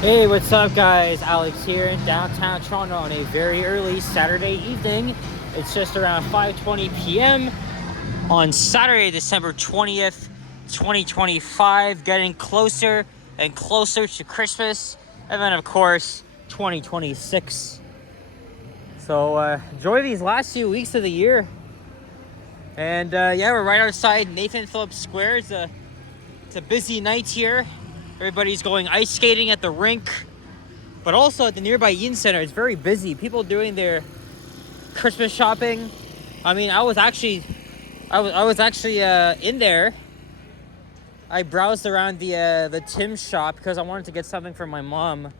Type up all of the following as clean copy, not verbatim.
Hey, what's up guys? Alex here in downtown Toronto on a very early Saturday evening. It's just around 5:20 p.m. on Saturday, December 20th, 2025, getting closer and closer to Christmas, and then of course 2026. So enjoy these last few weeks of the year. And yeah, we're right outside Nathan Phillips Square. It's a busy night here. Everybody's going ice skating at the rink, but also at the nearby Yin Center. It's very busy. People doing their Christmas shopping. I mean, I was actually in there. I browsed around the Tim's shop because I wanted to get something for my mom,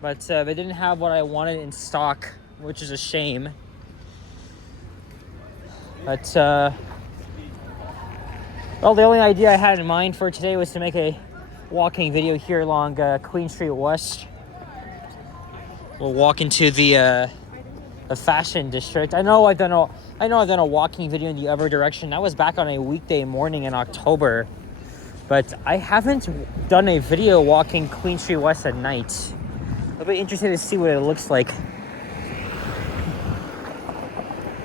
but they didn't have what I wanted in stock, which is a shame. But well, the only idea I had in mind for today was to make a walking video here along Queen Street West. We'll walk into the fashion district. I know I've done a walking video in the other direction. That was back on a weekday morning in October, but I haven't done a video walking Queen Street West at night. I'll be interested to see what it looks like.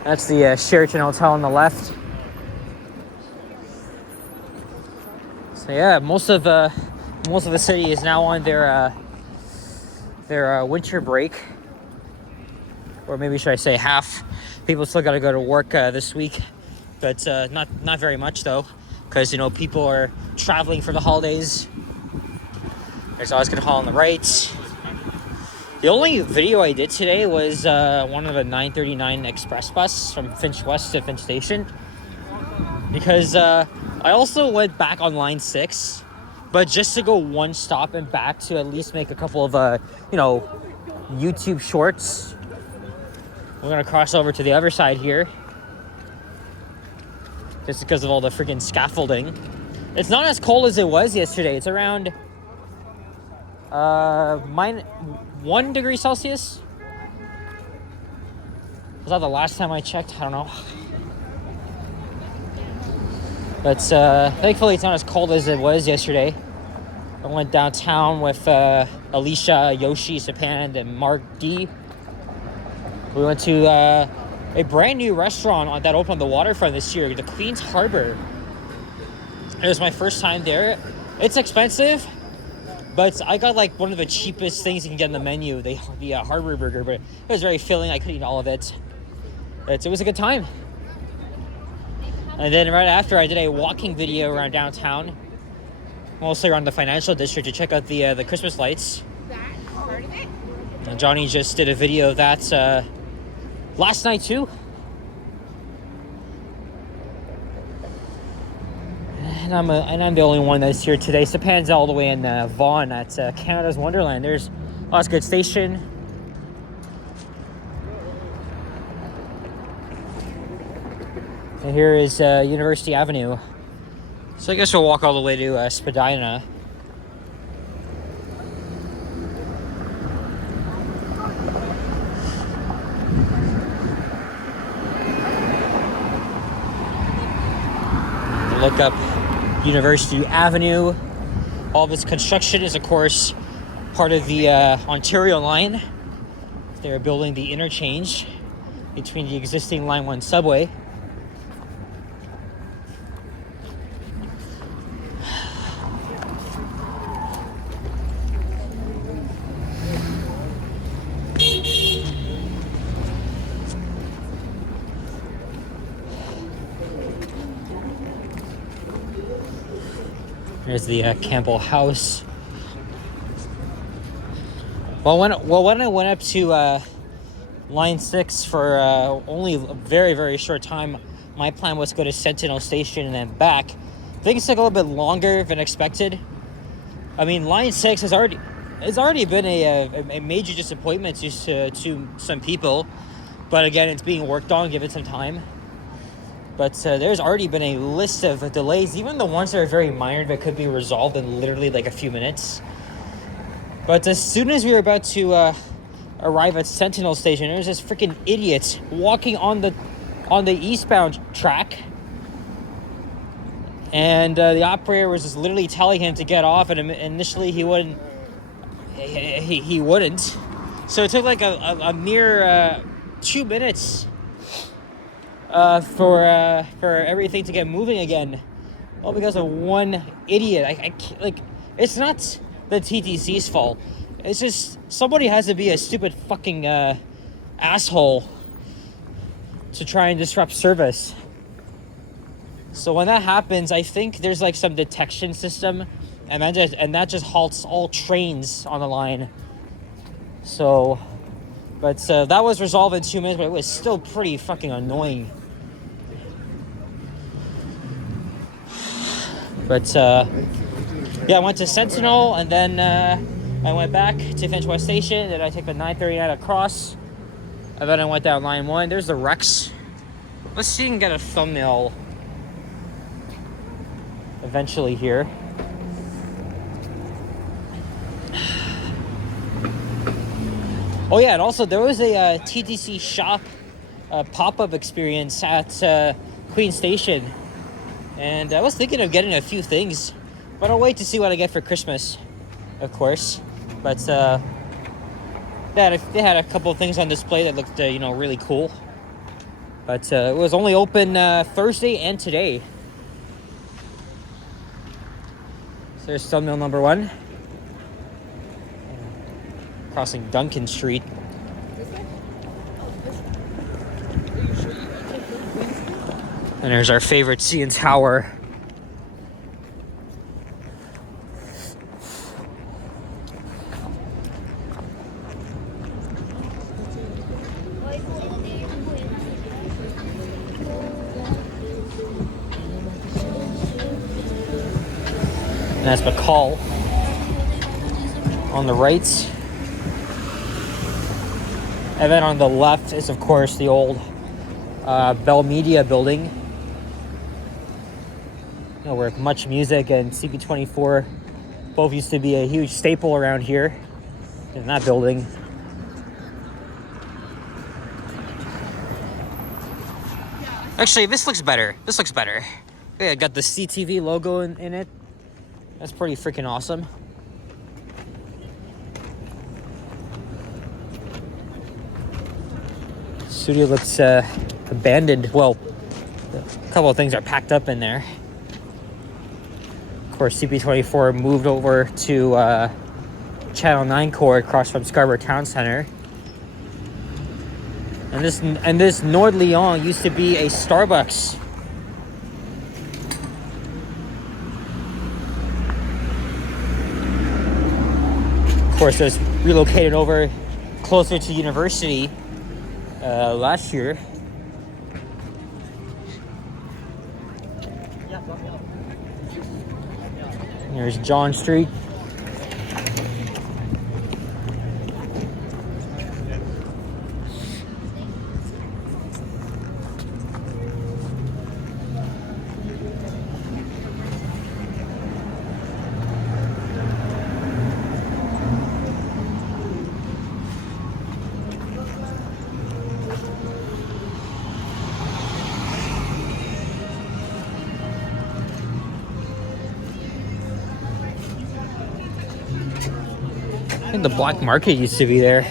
That's the Sheraton Hotel on the left. So yeah, most of the city is now on their winter break, or maybe should I say half. People still got to go to work this week, but not very much though, because people are traveling for the holidays. There's always gonna haul on the right. The only video I did today was one of the 939 express bus from Finch West to Finch Station, because I also went back on line 6, but just to go one stop and back to at least make a couple of YouTube shorts. We're gonna cross over to the other side here, just because of all the freaking scaffolding. It's not as cold as it was yesterday. It's around -1 degree Celsius. Was that the last time I checked? I don't know. But thankfully it's not as cold as it was yesterday. I went downtown with Alicia, Yoshi, Sapan, and Mark D. We went to a brand new restaurant that opened on the waterfront this year, the Queen's Harbor. It was my first time there. It's expensive, but I got like one of the cheapest things you can get on the menu, the Harbor Burger, but it was very filling. I couldn't eat all of it. It was a good time. And then right after, I did a walking video around downtown, mostly around the financial district, to check out the Christmas lights. And Johnny just did a video of that last night too. And I'm the only one that's here today. Sapan's all the way in Vaughan at Canada's Wonderland. There's Osgood Station. And here is University Avenue. So I guess we'll walk all the way to Spadina. Look up University Avenue. All this construction is, of course, part of the Ontario line. They're building the interchange between the existing Line 1 subway. There's the Campbell House. Well, when I went up to Line 6 for only a very, very short time, my plan was to go to Sentinel Station and then back. Things took a little bit longer than expected. I mean, Line 6 has already been a major disappointment to some people. But again, it's being worked on. Give it some time. But there's already been a list of delays, even the ones that are very minor that could be resolved in literally like a few minutes. But as soon as we were about to arrive at Sentinel Station, there's this freaking idiot walking on the eastbound track. And the operator was just literally telling him to get off, and initially he wouldn't. He wouldn't. So it took like a mere 2 minutes for everything to get moving again. All because of one idiot. I can't, like, it's not the TTC's fault. It's just somebody has to be a stupid fucking asshole to try and disrupt service. So when that happens, I think there's like some detection system, and that just halts all trains on the line. So, but that was resolved in 2 minutes, but it was still pretty fucking annoying. But yeah, I went to Sentinel, and then I went back to Finch West Station. Then I took the 939 across, and then I went down line 1. There's the Rex. Let's see if we can get a thumbnail eventually here. Oh yeah, and also there was a TTC shop pop-up experience at Queen Station, and I was thinking of getting a few things, but I'll wait to see what I get for Christmas, of course. But they had a couple of things on display that looked really cool, but it was only open Thursday and today. So there's thumbnail number 1. Crossing Duncan Street. And there's our favorite CN Tower. And that's McCall on the right. And then on the left is, of course, the old Bell Media building, where Much Music and CP24 both used to be a huge staple around here in that building. Actually, this looks better. Yeah, got the CTV logo in it. That's pretty freaking awesome. Studio looks abandoned. Well, a couple of things are packed up in there. Of course, CP24 moved over to Channel 9 core across from Scarborough Town Center. And this Nord Lyon used to be a Starbucks. Of course, it was relocated over closer to University last year. There's John Street. I think the black market used to be there.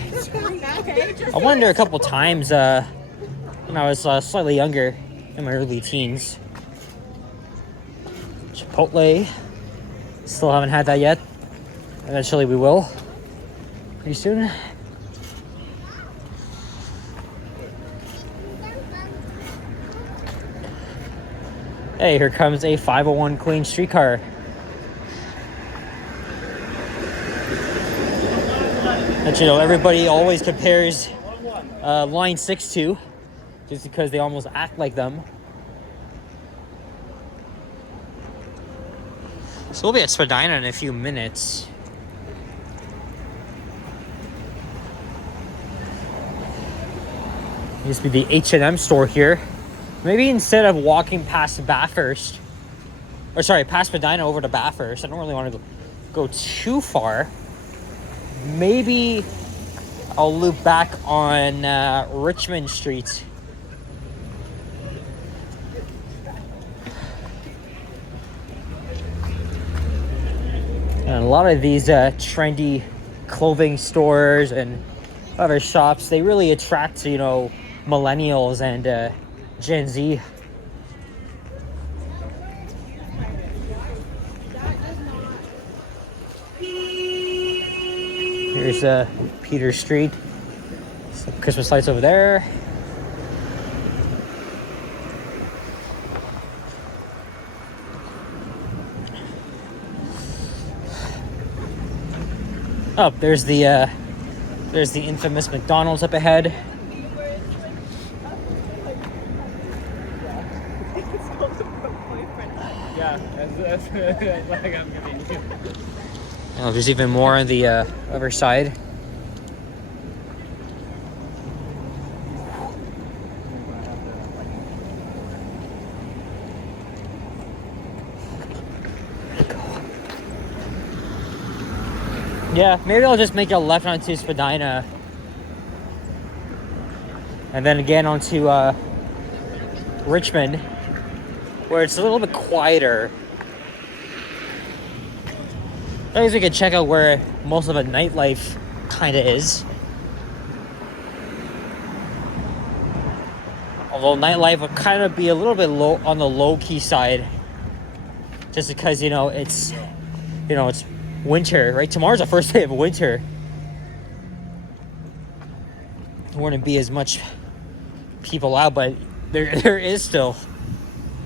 I went there a couple times when I was slightly younger, in my early teens. Chipotle. Still haven't had that yet. Eventually we will. Pretty soon. Hey, here comes a 501 Queen streetcar. That everybody always compares Line 6 to, just because they almost act like them. So we'll be at Spadina in a few minutes. Used to be the H&M store here. Maybe instead of walking past Bathurst, past Spadina over to Bathurst, I don't really want to go too far. Maybe I'll loop back on Richmond Street. And a lot of these trendy clothing stores and other shops, they really attract, you know, millennials and Gen Z. Here's Peter Street. Some Christmas lights over there. Oh, there's the infamous McDonald's up ahead. Yeah, that's like I'm giving you. Oh, there's even more on the other side. Yeah, maybe I'll just make a left onto Spadina. And then again onto Richmond, where it's a little bit quieter. I guess we could check out where most of the nightlife kind of is. Although nightlife would kind of be a little bit low on the low-key side, just because, you know, it's winter, right? Tomorrow's the first day of winter. There wouldn't be as much people out, but there is still,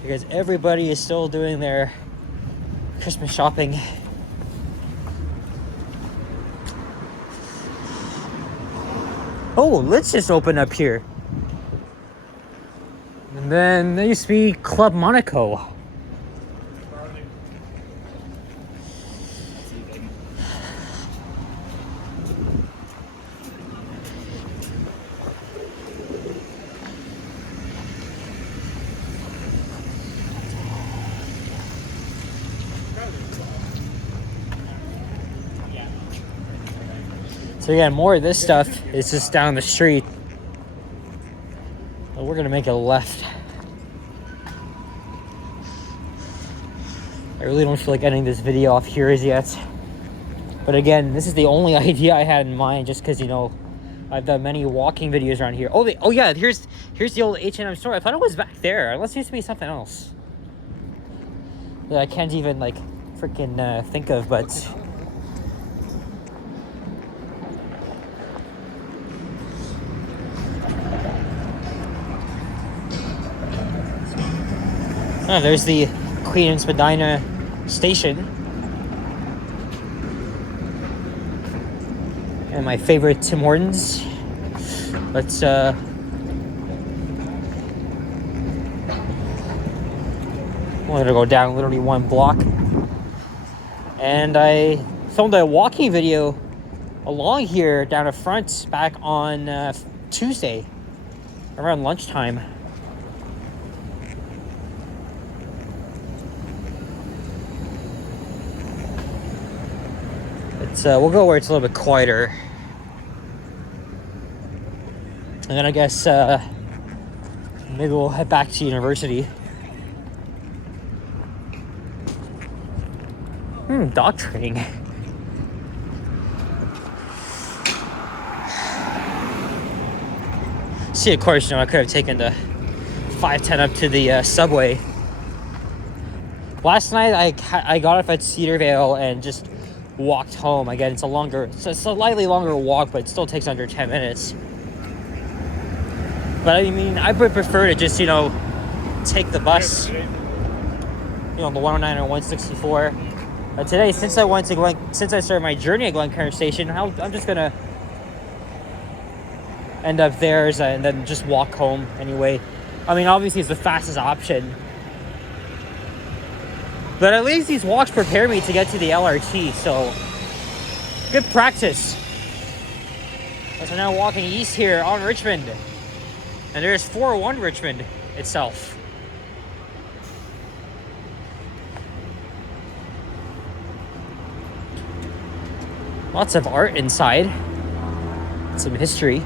because everybody is still doing their Christmas shopping. Oh, let's just open up here. And then there used to be Club Monaco. So yeah, more of this stuff is just down the street. But we're gonna make a left. I really don't feel like ending this video off here as yet. But again, this is the only idea I had in mind, just because, you know, I've done many walking videos around here. Oh yeah, here's the old H&M store. I thought it was back there. Unless it used to be something else that I can't even like freaking think of, but. Oh, there's the Queen and Spadina station. And my favorite Tim Hortons. Let's I'm gonna go down literally one block. And I filmed a walking video along here down the front back on Tuesday around lunchtime. We'll go where it's a little bit quieter. And then I guess maybe we'll head back to university. Dog training. See, of course, you know, I could have taken the 510 up to the subway. Last night I got off at Cedarvale and just walked home. Again, it's a slightly longer walk, but it still takes under 10 minutes. But I mean, I would prefer to just, you know, take the bus, you know, the 109 or 164. But today, since I started my journey at Glencairn Station, I'm just gonna end up there and then just walk home anyway. I mean, obviously it's the fastest option. But at least these walks prepare me to get to the LRT, so good practice. As we're now walking east here on Richmond. And there's 401 Richmond itself. Lots of art inside. Some history.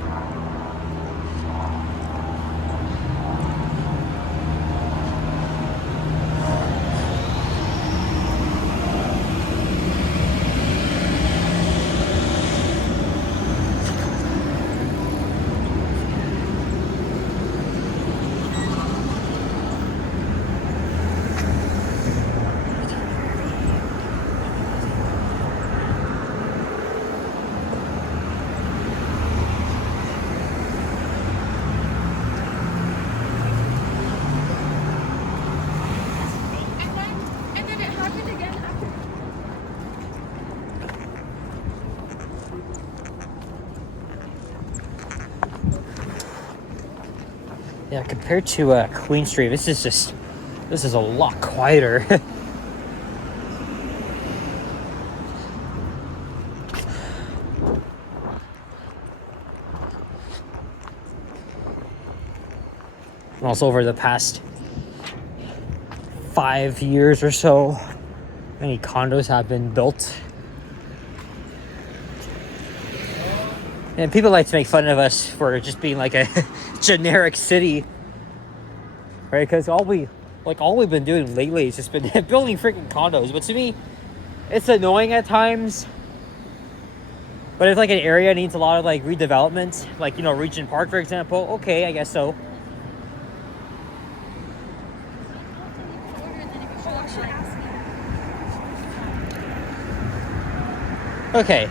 Yeah, compared to Queen Street, this is a lot quieter. And also over the past 5 years or so, many condos have been built. And people like to make fun of us for just being like a generic city, right? Because all we've been doing lately is just been building freaking condos. But to me, it's annoying at times. But if like an area needs a lot of like redevelopment, like, you know, Regent Park, for example, okay, I guess so. Okay.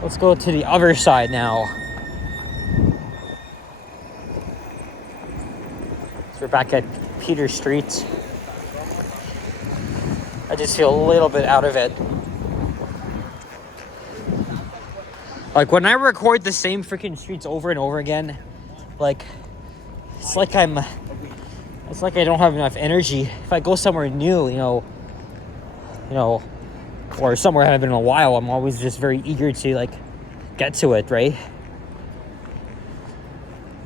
Let's go to the other side now. So we're back at Peter Street. I just feel a little bit out of it. Like when I record the same freaking streets over and over again, like it's like I don't have enough energy. If I go somewhere new, you know, or somewhere I haven't been in a while, I'm always just very eager to like get to it, right?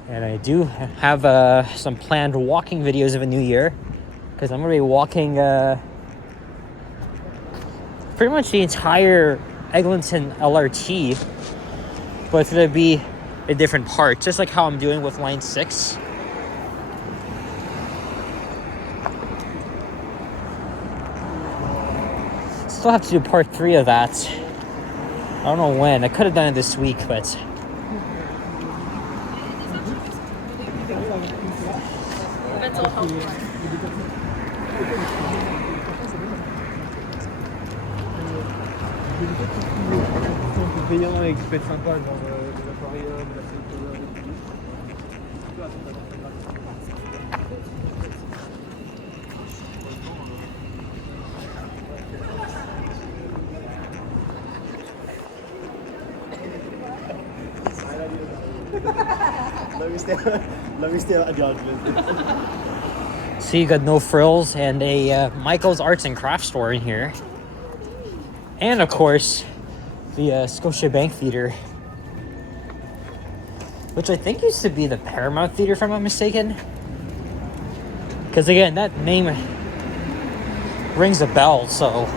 And I do have some planned walking videos of a new year, because I'm gonna be walking pretty much the entire Eglinton LRT, but it's gonna be a different part, just like how I'm doing with line 6. Still have to do part 3 of that. I don't know when. I could have done it this week, but Mental health. Payant avec peut-être sympa, genre de l'aquarium, de la sécurité. Let me stay at the argument. so you got No Frills and a Michael's Arts and Crafts store in here. And of course, the Scotiabank Theater, which I think used to be the Paramount Theater, if I'm not mistaken. Because again, that name rings a bell, so.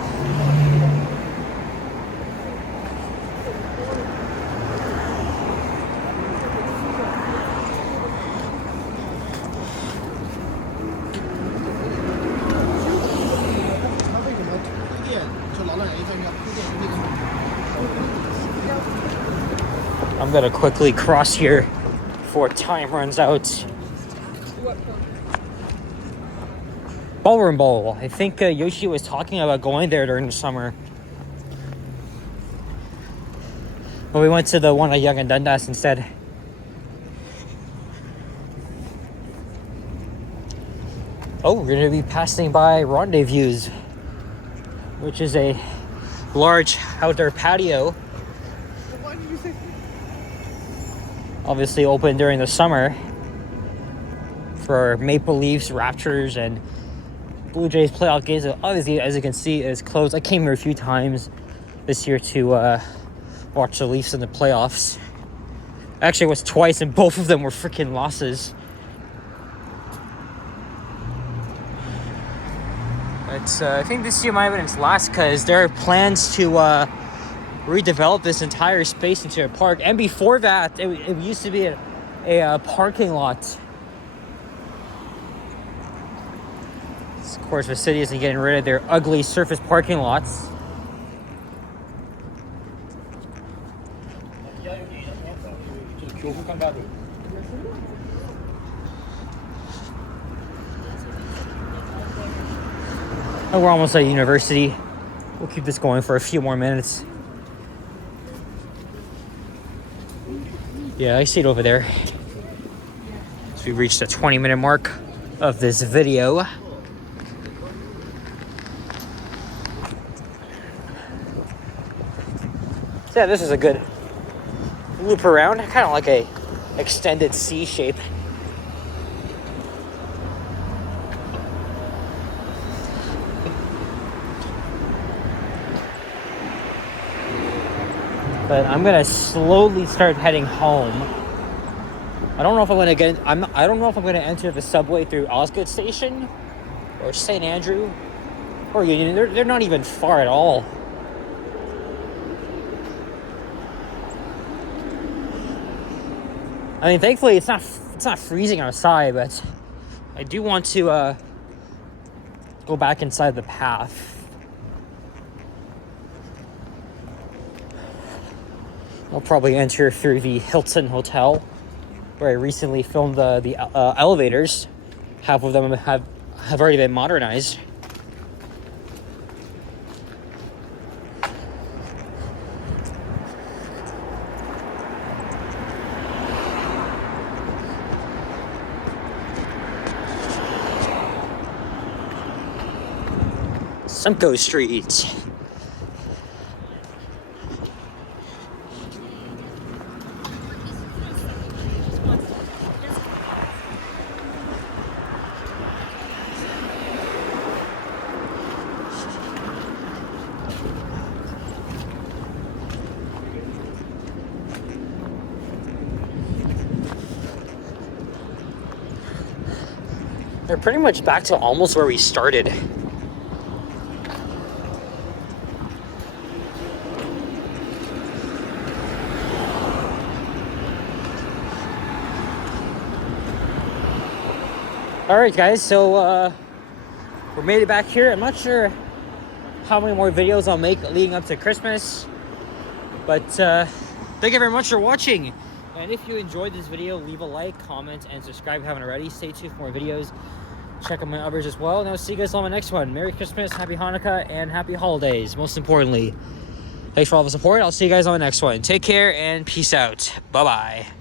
I'm gonna quickly cross here before time runs out. Ballroom Bowl. I think Yoshi was talking about going there during the summer. But we went to the one at Yonge and Dundas instead. Oh, we're gonna be passing by Rendezvous, which is a large outdoor patio. Obviously open during the summer for Maple Leafs, Raptors, and Blue Jays playoff games. Obviously, as you can see, it's closed. I came here a few times this year to watch the Leafs in the playoffs. Actually, it was twice, and both of them were freaking losses. But I think this year might have been its last, because there are plans to redevelop this entire space into a park. And before that, it used to be a parking lot. Of course, the city isn't getting rid of their ugly surface parking lots. And we're almost at university. We'll keep this going for a few more minutes. Yeah, I see it over there. So we reached the 20-minute mark of this video. So yeah, this is a good loop around. Kind of like a extended C shape. But I'm gonna slowly start heading home. I don't know if I'm gonna get. I don't know if I'm gonna enter the subway through Osgood Station or St. Andrew or Union. They're not even far at all. I mean, thankfully it's not freezing outside, but I do want to go back inside the path. I'll probably enter through the Hilton Hotel, where I recently filmed the elevators. Half of them have already been modernized. Simcoe Street. They're pretty much back to almost where we started. Alright guys, so we made it back here. I'm not sure how many more videos I'll make leading up to Christmas, but thank you very much for watching. And if you enjoyed this video, leave a like, comment, and subscribe if you haven't already. Stay tuned for more videos. Check out my others as well. And I'll see you guys on my next one. Merry Christmas, Happy Hanukkah, and Happy Holidays, most importantly. Thanks for all the support. I'll see you guys on the next one. Take care and peace out. Bye-bye.